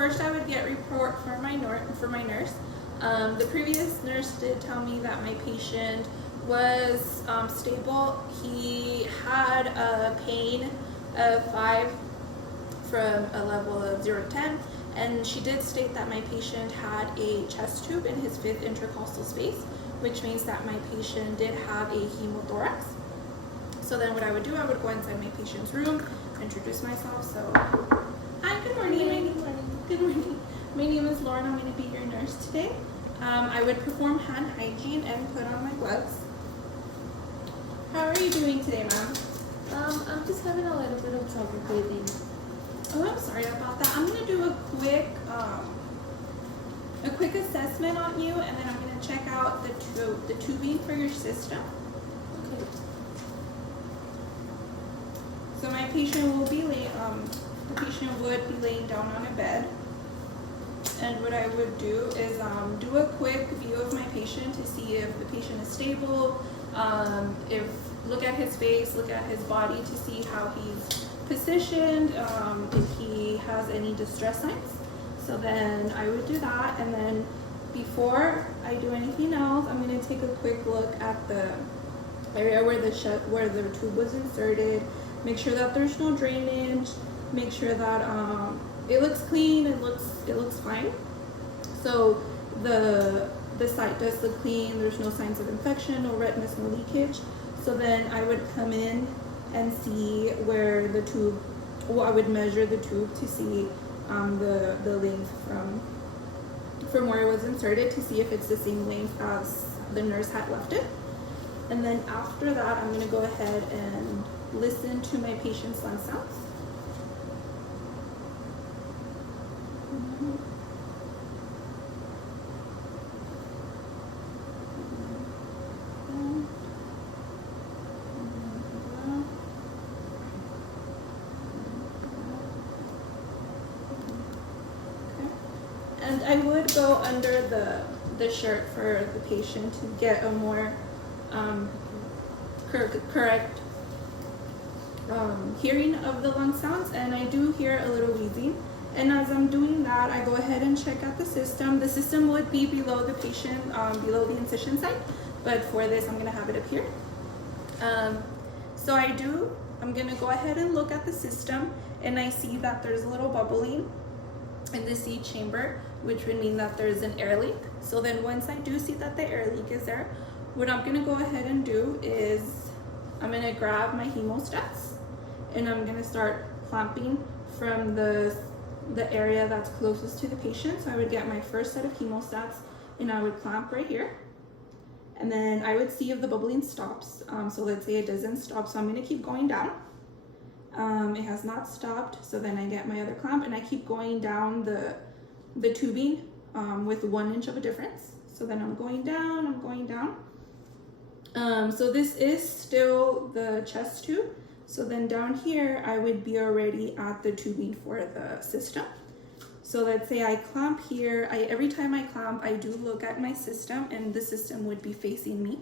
first I would get report from my nurse. The previous nurse did tell me that my patient was stable. He had a pain of 5 from a level of 0 to 10, and she did state that my patient had a chest tube in his 5th intercostal space, which means that my patient did have a hemothorax. So then what I would do, I would go inside my patient's room, introduce myself. So, hi, good morning. Good morning. My name is Lauren. I'm going to be your nurse today. I would perform hand hygiene and put on my gloves. How are you doing today, ma'am? I'm just having a little bit of trouble breathing. Oh, I'm sorry about that. I'm going to do a quick assessment on you, and then I'm going to check out the tubing for your system. Okay. So my patient will be the patient would be laying down on a bed, and what I would do is do a quick view of my patient to see if the patient is stable. Look at his face, look at his body to see how he's positioned, if he has any distress signs. So then I would do that, and then before I do anything else, I'm going to take a quick look at the area where the tube was inserted. Make sure that there's no drainage. Make sure that it looks clean. It looks fine. So the site does look clean. There's no signs of infection, no redness, no leakage. So then I would come in and see where the tube. Well, I would measure the tube to see the length from where it was inserted to see if it's the same length as the nurse had left it. And then after that, I'm going to go ahead and listen to my patient's lung sounds. And I would go under the shirt for the patient to get a more correct hearing of the lung sounds, and I do hear a little wheezing. And as I'm doing that, I go ahead and check out the system. The system would be below the patient, below the incision site, but for this I'm gonna have it up here. So I'm gonna go ahead and look at the system, and I see that there's a little bubbling in the C chamber, which would mean that there's an air leak. So then once I do see that the air leak is there, what I'm gonna go ahead and do is I'm gonna grab my hemostats, and I'm gonna start clamping from the area that's closest to the patient. So I would get my first set of hemostats, and I would clamp right here. And then I would see if the bubbling stops. So let's say it doesn't stop, so I'm gonna keep going down. It has not stopped, so then I get my other clamp, and I keep going down the tubing with 1 inch of a difference. So then I'm going down. So this is still the chest tube. So then down here, I would be already at the tubing for the system. So let's say I clamp here. Every time I clamp, I do look at my system, and the system would be facing me.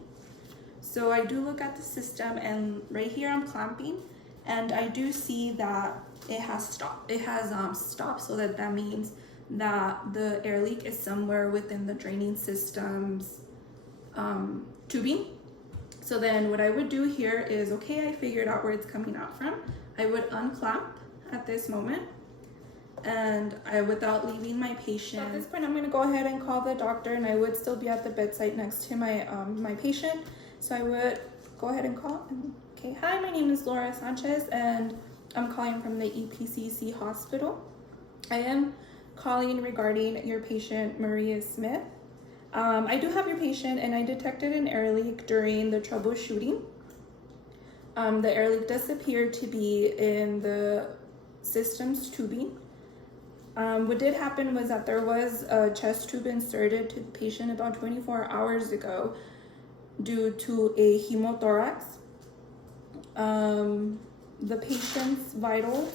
So I do look at the system, and right here I'm clamping, and I do see that it has stopped. It has stopped, so that means that the air leak is somewhere within the draining system's tubing. So then what I would do here is, okay, I figured out where it's coming out from. I would unclamp at this moment, and without leaving my patient. At this point, I'm gonna go ahead and call the doctor, and I would still be at the bedside next to my patient. So I would go ahead and call. Okay, hi, my name is Laura Sanchez, and I'm calling from the EPCC hospital. I am calling regarding your patient, Maria Smith. I do have your patient, and I detected an air leak during the troubleshooting. The air leak does appear to be in the system's tubing. What did happen was that there was a chest tube inserted to the patient about 24 hours ago due to a hemothorax. The patient's vitals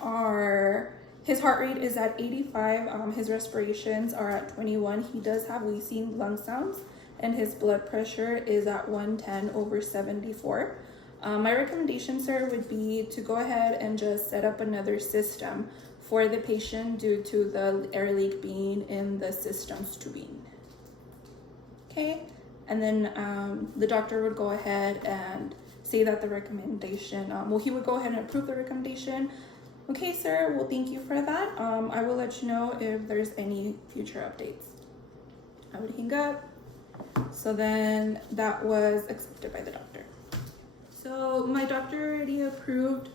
are, his heart rate is at 85, his respirations are at 21, he does have wheezing lung sounds, and his blood pressure is at 110/74. My recommendation, sir, would be to go ahead and just set up another system for the patient due to the air leak being in the system's tubing. Okay, and then the doctor would go ahead and say that the recommendation, he would go ahead and approve the recommendation. Okay, sir, well, thank you for that. I will let you know if there's any future updates. I would hang up. So then that was accepted by the doctor. So my doctor already approved,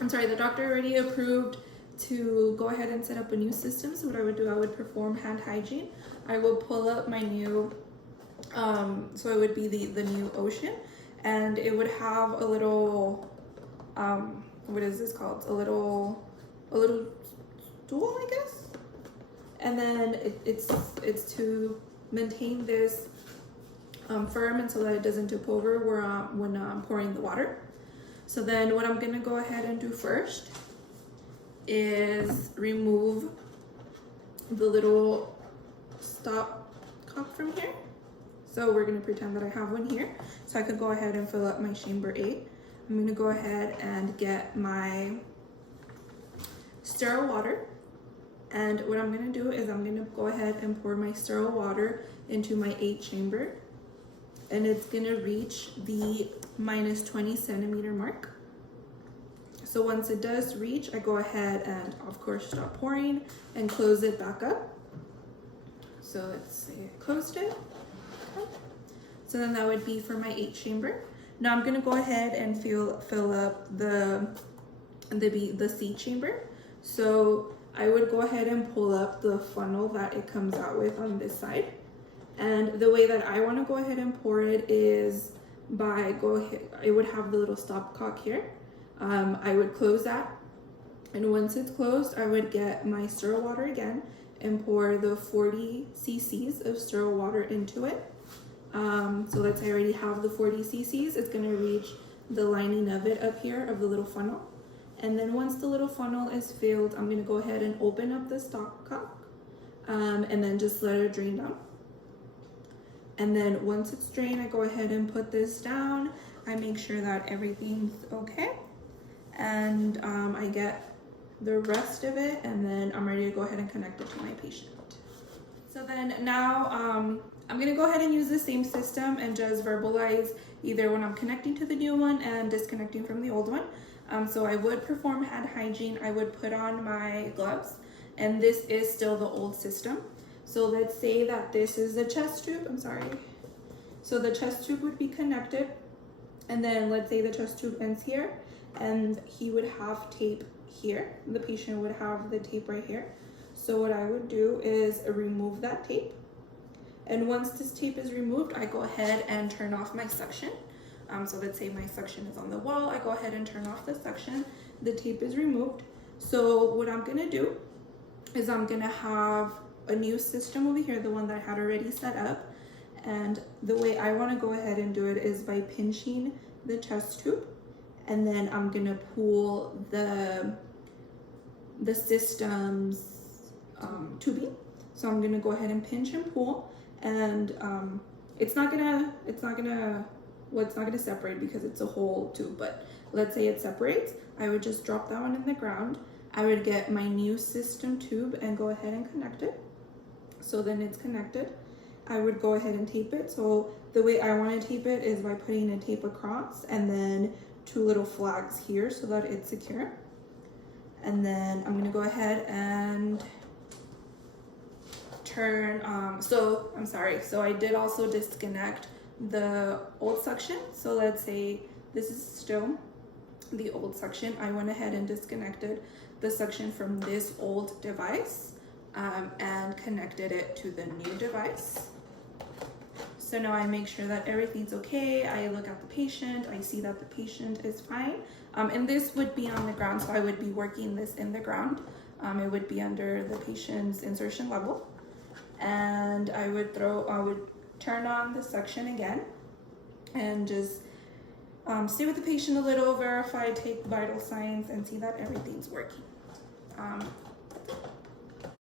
the doctor already approved to go ahead and set up a new system. So what I would do, I would perform hand hygiene. I would pull up my new, so it would be the new Ocean, and it would have a little, what is this called? A little stool, I guess. And then it's to maintain this firm and so that it doesn't tip over when I'm pouring the water. So then what I'm gonna go ahead and do first is remove the little stop cock from here. So we're gonna pretend that I have one here. So I could go ahead and fill up my chamber 8. I'm gonna go ahead and get my sterile water. And what I'm gonna do is I'm gonna go ahead and pour my sterile water into my 8 chamber. And it's gonna reach the minus 20 centimeter mark. So once it does reach, I go ahead and of course stop pouring and close it back up. So let's say I closed it. Okay. So then that would be for my 8 chamber. Now I'm gonna go ahead and fill up the C chamber. So I would go ahead and pull up the funnel that it comes out with on this side. And the way that I want to go ahead and pour it is it would have the little stopcock here. I would close that, and once it's closed, I would get my sterile water again and pour the 40 cc's of sterile water into it. So let's say I already have the 40 cc's, it's gonna reach the lining of it up here of the little funnel. And then once the little funnel is filled, I'm gonna go ahead and open up the stopcock and then just let it drain down. And then once it's drained, I go ahead and put this down. I make sure that everything's okay. And I get the rest of it, and then I'm ready to go ahead and connect it to my patient. So then now I'm gonna go ahead and use the same system and just verbalize either when I'm connecting to the new one and disconnecting from the old one. So I would perform hand hygiene, I would put on my gloves, and this is still the old system. So let's say that this is the chest tube, So the chest tube would be connected, and then let's say the chest tube ends here, and he would have tape here. The patient would have the tape right here. So what I would do is remove that tape. And once this tape is removed, I go ahead and turn off my suction. So let's say my suction is on the wall, I go ahead and turn off the suction. The tape is removed. So what I'm gonna do is I'm gonna have a new system over here, the one that I had already set up. And the way I wanna go ahead and do it is by pinching the chest tube. And then I'm gonna pull the system's tubing. So I'm gonna go ahead and pinch and pull, and it's not gonna separate because it's a whole tube, but let's say it separates. I would just drop that one in the ground. I would get my new system tube and go ahead and connect it. So then it's connected. I would go ahead and tape it. So the way I want to tape it is by putting a tape across and then 2 little flags here so that it's secure. And then I'm gonna go ahead and turn, so I did also disconnect the old suction. So let's say this is still the old suction. I went ahead and disconnected the suction from this old device and connected it to the new device. So now I make sure that everything's okay. I look at the patient, I see that the patient is fine. And this would be on the ground, so I would be working this in the ground. It would be under the patient's insertion level. And I would turn on the suction again and just stay with the patient a little, verify, take vital signs, and see that everything's working.